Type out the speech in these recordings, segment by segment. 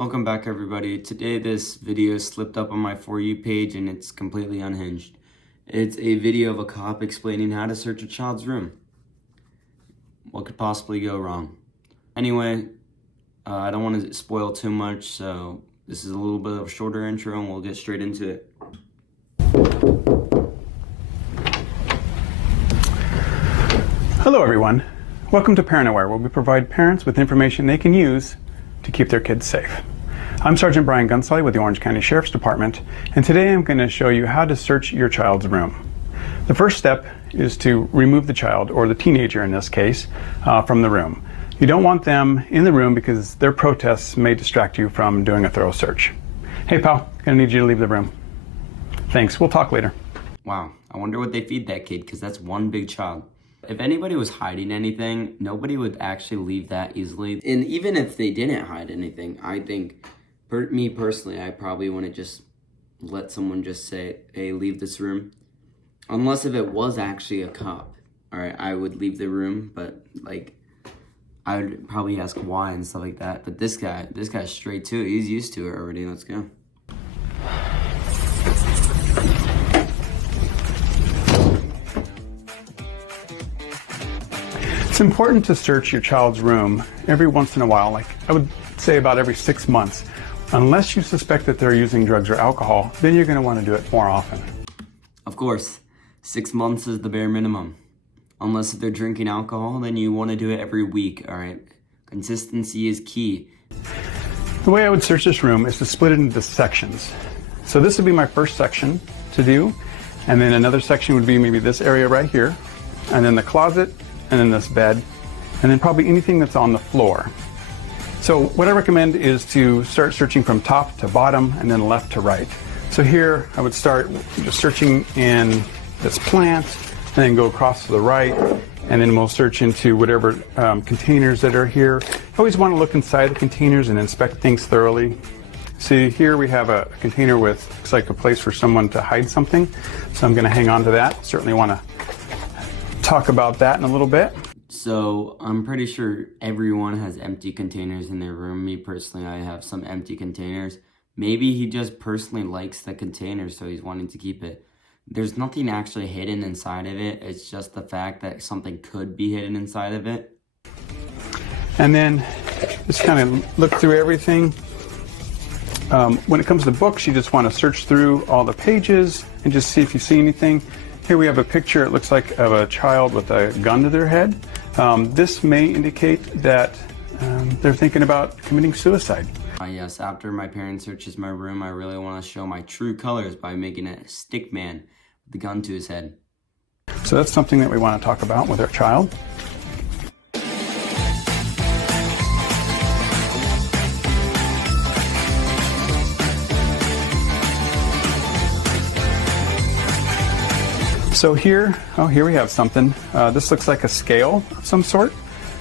Welcome back, everybody. Today this video slipped up on my For You page and it's completely unhinged. It's a video of a cop explaining how to search a child's room. What could possibly go wrong? Anyway, I don't want to spoil too much, so this is a little bit of a shorter intro and we'll get straight into it. Hello everyone. Welcome to Parent Aware, where we provide parents with information they can use to keep their kids safe. I'm Sergeant Brian Gunsley with the Orange County Sheriff's Department, and today I'm going to show you how to search your child's room. The first step is to remove the child, or the teenager in this case, from the room. You don't want them in the room because their protests may distract you from doing a thorough search. Hey pal, gonna need you to leave the room. Thanks, we'll talk later. Wow, I wonder what they feed that kid, because that's one big child. If anybody was hiding anything, nobody would actually leave that easily. And even if they didn't hide anything, I think, me personally, I probably wouldn't just let someone just say, hey, leave this room. Unless if it was actually a cop. All right, I would leave the room, but like, I would probably ask why and stuff like that. But this guy's straight to it. He's used to it already. Let's go. It's important to search your child's room every once in a while, like I would say about every 6 months. Unless you suspect that they're using drugs or alcohol, then you're going to want to do it more often. Of course, 6 months is the bare minimum. Unless if they're drinking alcohol, then you want to do it every week, all right? Consistency is key. The way I would search this room is to split it into sections. So this would be my first section to do, and then another section would be maybe this area right here, and then the closet, and then this bed, and then probably anything that's on the floor. So what I recommend is to start searching from top to bottom and then left to right. So here I would start just searching in this plant and then go across to the right, and then we'll search into whatever containers that are here. I always want to look inside the containers and inspect things thoroughly. See, here we have a container with, looks like a place for someone to hide something. So I'm going to hang on to that. Certainly want to talk about that in a little bit. So I'm pretty sure everyone has empty containers in their room. Me personally, I have some empty containers. Maybe he just personally likes the container, so he's wanting to keep it. There's nothing actually hidden inside of it. It's just the fact that something could be hidden inside of it. And then just kind of look through everything. When it comes to books, you just want to search through all the pages and just see if you see anything. Here we have a picture, it looks like, of a child with a gun to their head. This may indicate that they're thinking about committing suicide. Yes, after my parent searches my room, I really want to show my true colors by making a stick man with the gun to his head. So that's something that we want to talk about with our child. So here we have something. This looks like a scale of some sort.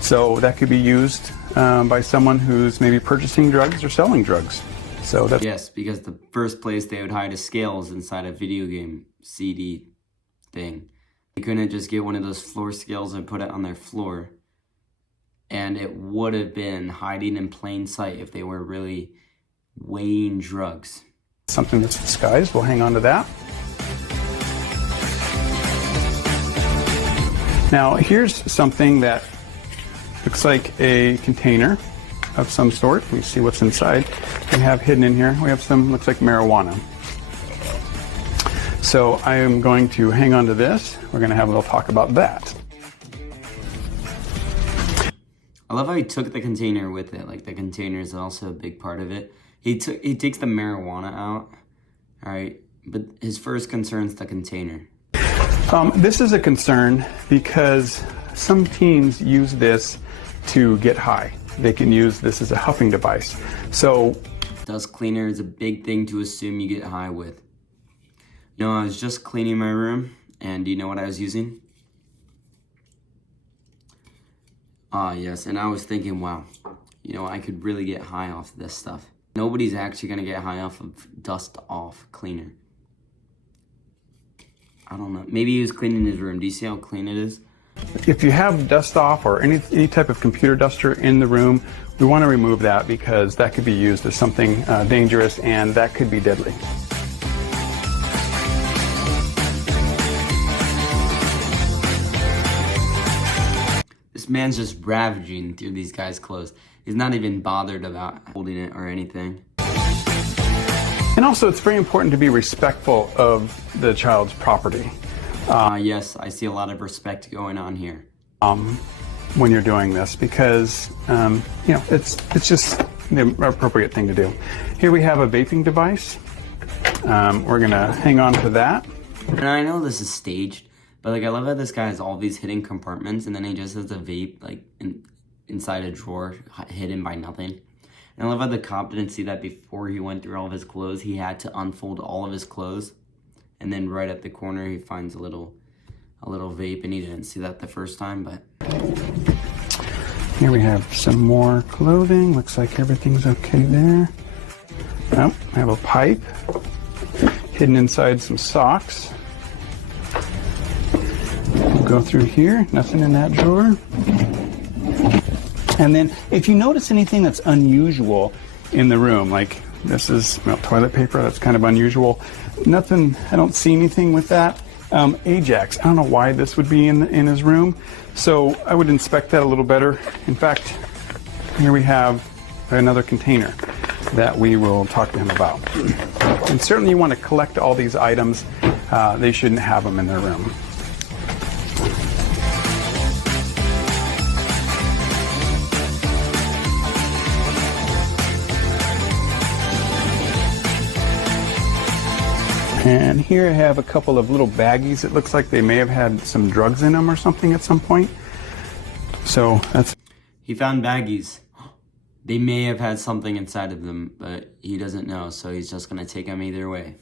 So that could be used by someone who's maybe purchasing drugs or selling drugs. So that's... Yes, because the first place they would hide a scale is inside a video game CD thing. They couldn't just get one of those floor scales and put it on their floor. And it would have been hiding in plain sight if they were really weighing drugs. Something that's disguised. We'll hang on to that. Now here's something that looks like a container of some sort. We see what's inside. We have hidden in here, we have some, looks like marijuana. So I am going to hang on to this. We're going to have a little talk about that. I love how he took the container with it. Like, the container is also a big part of it. He takes the marijuana out, all right, but his first concern is the container. This is a concern because some teens use this to get high. They can use this as a huffing device. So, dust cleaner is a big thing to assume you get high with. You know, I was just cleaning my room, and do you know what I was using? Yes, and I was thinking, wow, you know, I could really get high off this stuff. Nobody's actually gonna get high off of dust off cleaner. I don't know. Maybe he was cleaning his room. Do you see how clean it is? If you have dust off or any type of computer duster in the room, we want to remove that because that could be used as something dangerous and that could be deadly. This man's just ravaging through these guys' clothes. He's not even bothered about holding it or anything. And also, it's very important to be respectful of the child's property. Yes, I see a lot of respect going on here. When you're doing this, because you know, it's just the appropriate thing to do. Here we have a vaping device. We're gonna hang on to that. And I know this is staged, but like I love how this guy has all these hidden compartments, and then he just has a vape like inside a drawer, hidden by nothing. And I love how the cop didn't see that before he went through all of his clothes. He had to unfold all of his clothes, and then right at the corner he finds a little vape, and he didn't see that the first time. But here we have some more clothing. Looks like everything's okay there. Oh, I have a pipe hidden inside some socks. We'll go through here. Nothing in that drawer. And then if you notice anything that's unusual in the room, like this is toilet paper, that's kind of unusual. Nothing, I don't see anything with that. Ajax, I don't know why this would be in his room, so I would inspect that a little better. In fact, here we have another container that we will talk to him about. And certainly you want to collect all these items. They shouldn't have them in their room. And here I have a couple of little baggies. It looks like they may have had some drugs in them or something at some point. So that's... He found baggies. They may have had something inside of them, but he doesn't know, so he's just gonna take them either way.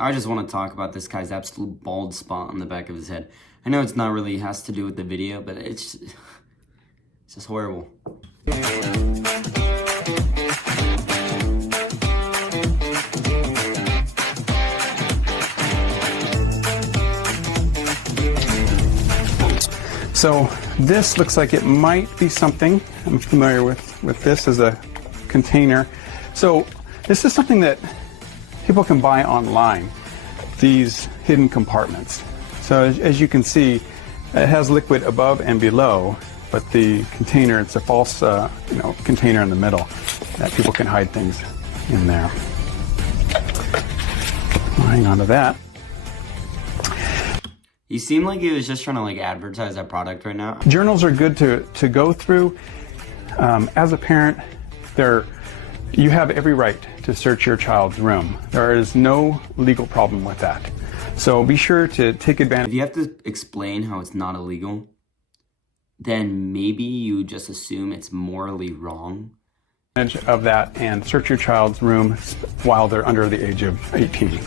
I just want to talk about this guy's absolute bald spot on the back of his head. I know it's not really has to do with the video, but it's just horrible. So this looks like it might be something. I'm familiar with this as a container. So this is something that people can buy online, these hidden compartments. So as you can see, it has liquid above and below, but the container, it's a false container in the middle that people can hide things in there. I'll hang on to that. He seemed like he was just trying to like advertise that product right now. Journals are good to go through. As a parent, you have every right to search your child's room. There is no legal problem with that. So be sure to take advantage. If you have to explain how it's not illegal, then maybe you just assume it's morally wrong. Of that and search your child's room while they're under the age of 18.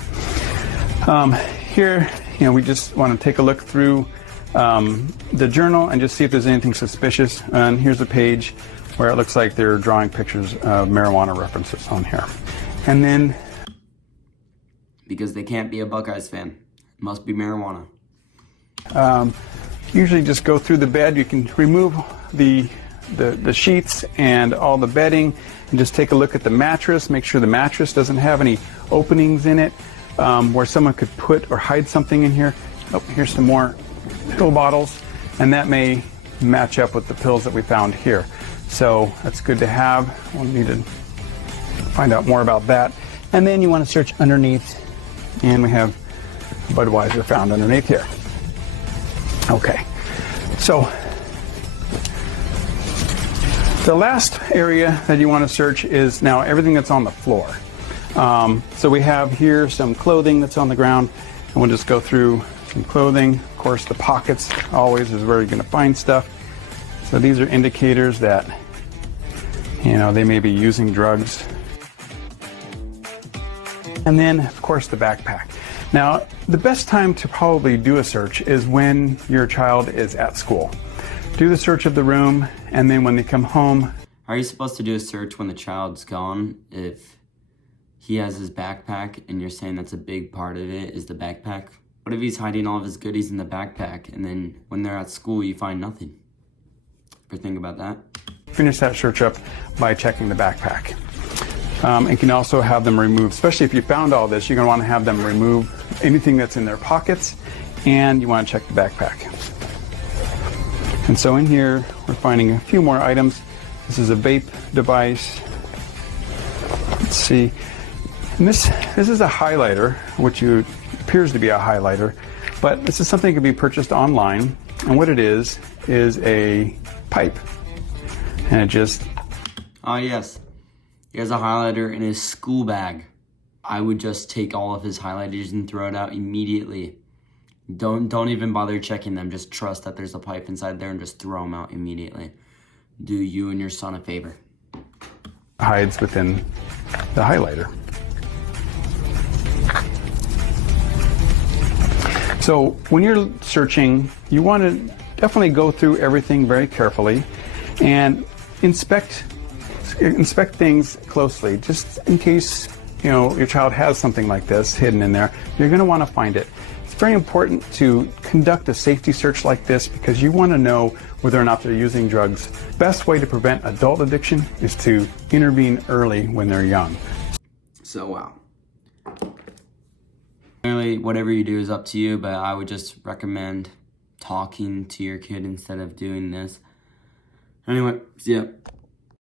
Here, we just want to take a look through the journal and just see if there's anything suspicious. And here's a page where it looks like they're drawing pictures of marijuana references on here. And then... Because they can't be a Buckeyes fan. It must be marijuana. Usually just go through the bed. You can remove the sheets and all the bedding and just take a look at the mattress. Make sure the mattress doesn't have any openings in it where someone could put or hide something in here. Oh, here's some more pill bottles, and that may match up with the pills that we found here. So that's good to have. We'll need to find out more about that. And then you want to search underneath, and we have Budweiser found underneath here. Okay, so the last area that you want to search is now everything that's on the floor. So we have here some clothing that's on the ground, and we'll just go through some clothing. Of course, the pockets always is where you're going to find stuff. So these are indicators that, they may be using drugs. And then, of course, the backpack. Now, the best time to probably do a search is when your child is at school. do the search of the room, and then when they come home. Are you supposed to do a search when the child's gone if he has his backpack and you're saying that's a big part of it is the backpack? What if he's hiding all of his goodies in the backpack and then when they're at school you find nothing? Ever think about that? Finish that search up by checking the backpack. And can also have them remove, especially if you found all this, you're going to want to have them remove anything that's in their pockets, and you want to check the backpack. And so in here, we're finding a few more items. This is a vape device. Let's see. And this is a highlighter, which appears to be a highlighter, but this is something that can be purchased online. And what it is a pipe. And it just... Oh yes, he has a highlighter in his school bag. I would just take all of his highlighters and throw it out immediately. Don't even bother checking them. Just trust that there's a pipe inside there and just throw them out immediately. Do you and your son a favor. Hides within the highlighter. So when you're searching, you want to definitely go through everything very carefully and inspect things closely, just in case your child has something like this hidden in there. You're going to want to find it. It's very important to conduct a safety search like this because you want to know whether or not they're using drugs. The best way to prevent adult addiction is to intervene early when they're young. So wow. Really, whatever you do is up to you, but I would just recommend talking to your kid instead of doing this. Anyway, see ya.